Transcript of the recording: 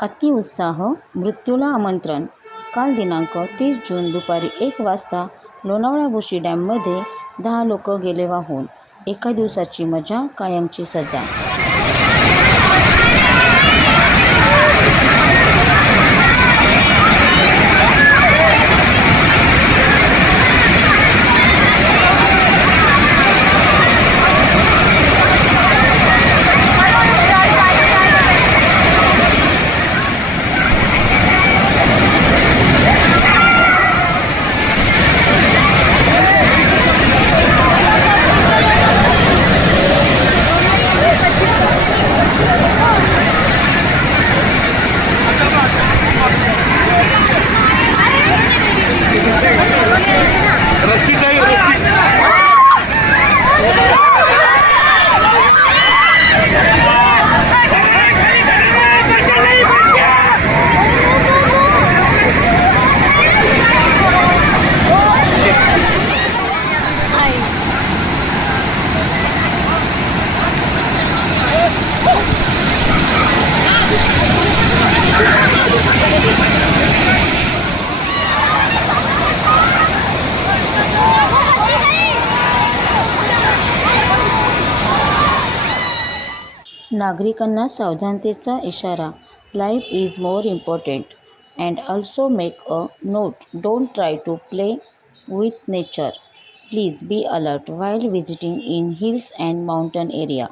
अतिउत्साह मृत्यूला आमंत्रण. काल दिनांक तीस जून दुपारी एक वाजता लोणावळा बुशी डॅममध्ये दहा लोक गेले वाहून. एका दिवसाची मजा कायमची सजा. नागरिकांना सावधानतेचा इशारा. Life is more important and also make a note don't try to play with nature please be alert wild visiting in hills and mountain area